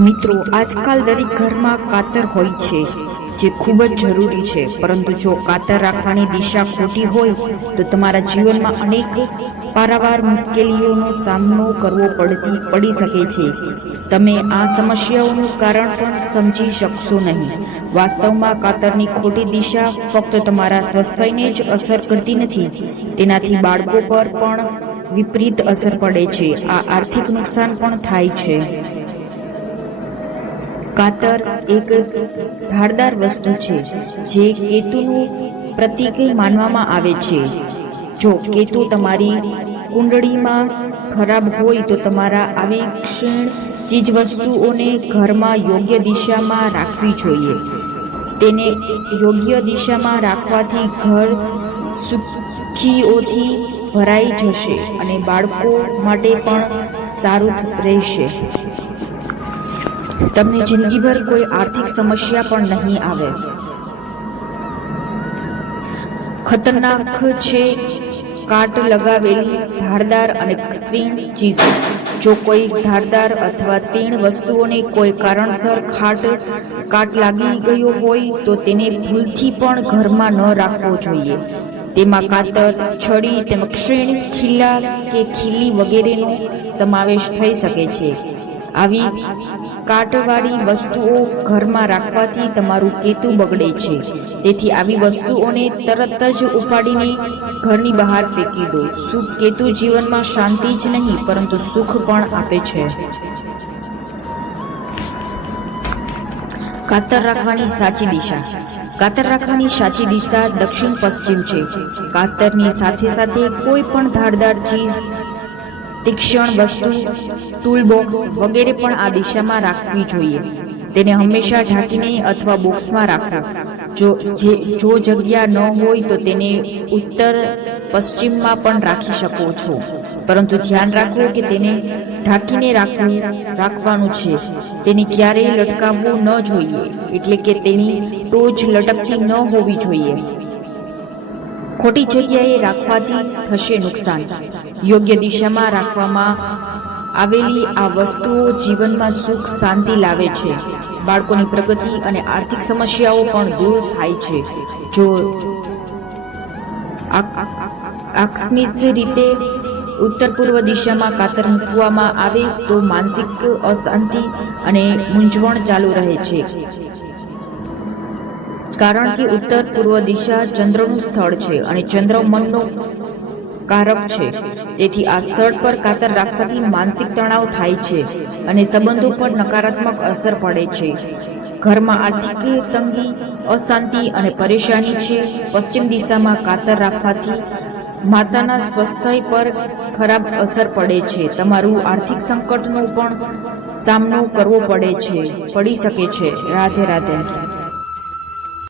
મિત્રો, આજકાલ દરેક ઘરમાં કાતર હોય છે, જે ખૂબ જ જરૂરી છે. પરંતુ જો કાતર રાખવાની દિશા ખોટી હોય, તો તમારા જીવનમાં અનેક પારાવાર મુશ્કેલીઓનો સામનો કરવો પડતી, પડી શકે છે. તમે આ સમસ્યાઓનું કારણ પણ સમજી શકશો નહીં. વાસ્તવમાં કાતરની ખોટી દિશા ફક્ત તમારા સ્વાસ્થ્યને જ અસર કરતી નથી. તેનાથી બાળકો પર પણ વિપરીત અસર પડે છે. આ આર્થિક નુકસાન પણ થાય છે. કાતર એક ધારદાર વસ્તુ છે, જે કેતુનું પ્રતીક માનવામાં આવે છે. જો કેતુ તમારી કુંડળીમાં ખરાબ હોય તો તમારા આવી ક્ષીણ ચીજ વસ્તુઓને ઘરમાં યોગ્ય દિશામાં રાખવી જોઈએ. તેને યોગ્ય દિશામાં રાખવાથી ઘર સુખીઓથી ભરાઈ જશે અને બાળકો માટે પણ સારું રહેશે. તમને જિંદગીભર કોઈ આર્થિક સમસ્યા પણ નહીં આવે. ખતરનાક છે કાટ લગાવેલી ધારદાર અને તીણ ચીજો. જો કોઈ ધારદાર અથવા તીણ વસ્તુઓને કોઈ કારણસર ખાટ કાટ લાગી ગયો હોય તો તેને ભૂલથી પણ ઘરમાં ન રાખવો જોઈએ. તેમાં કાતર, છડી તેમજ ક્ષીણ ખીલા કે ખીલી વગેરેનો સમાવેશ થઈ શકે છે. આવી કાટવાળી વસ્તુઓ ઘરમાં રાખવાથી તમારું કેતુ બગડે છે. તેથી આવી વસ્તુઓને તરત જ ઉપાડીને ઘરની બહાર ફેંકી દો. શુભ કેતુ જીવનમાં શાંતિ જ નહીં, પરંતુ સુખ પણ આપે છે. કાતર રાખવાની સાચી દિશા. કાતર રાખવાની સાચી દિશા દક્ષિણ પશ્ચિમ છે. કાતરની સાથે સાથે કોઈ પણ ધારદાર ચીજ તીક્ષ્ણ, વસ્તુ ટૂલબોક્સ વગેરે પણ આ દિશામાં રાખવી જોઈએ. તેને હંમેશા ઢાંકીને અથવા બોક્સમાં રાખો જો જે, જો જગ્યા ન હોય તો તેને ઉત્તર, પશ્ચિમમાં પણ રાખી શકો છો. પરંતુ ધ્યાન રાખો કે તેને ઢાંકીને રાખવું, રાખવાનું છે. તેને ક્યારેય લટકાવવું ન જોઈએ, એટલે કે તેની ટોચ લટકતી ન હોવી જોઈએ. ખોટી જગ્યાએ રાખવાથી થશે નુકસાન. યોગ્ય દિશામાં રાખવામાં આવેલી આ વસ્તુઓ જીવનમાં સુખ, શાંતિ લાવે છે. બાળકોની પ્રગતિ અને આર્થિક સમસ્યાઓ પણ દૂર થાય છે. જો આકસ્મિક રીતે ઉત્તર પૂર્વ દિશામાં કાતર મૂકવામાં આવે તો માનસિક અશાંતિ અને મૂંઝવણ ચાલુ રહે છે. કારણ કે ઉત્તર પૂર્વ દિશા ચંદ્રનું સ્થળ છે અને ચંદ્ર મનનો કારક છે. તેથી આ સ્થળ પર કાતર રાખવાથી માનસિક તણાવ થાય છે અને સંબંધો પર નકારાત્મક અસર પડે છે. ઘરમાં આર્થિક તંગી, અશાંતિ અને પરેશાની છે. પશ્ચિમ દિશામાં કાતર રાખવાથી માતાના સ્વાસ્થ્ય પર ખરાબ અસર પડે છે. તમારું આર્થિક સંકટનો પણ સામનો કરવો પડે છે. પડી શકે છે. રાધે રાધે.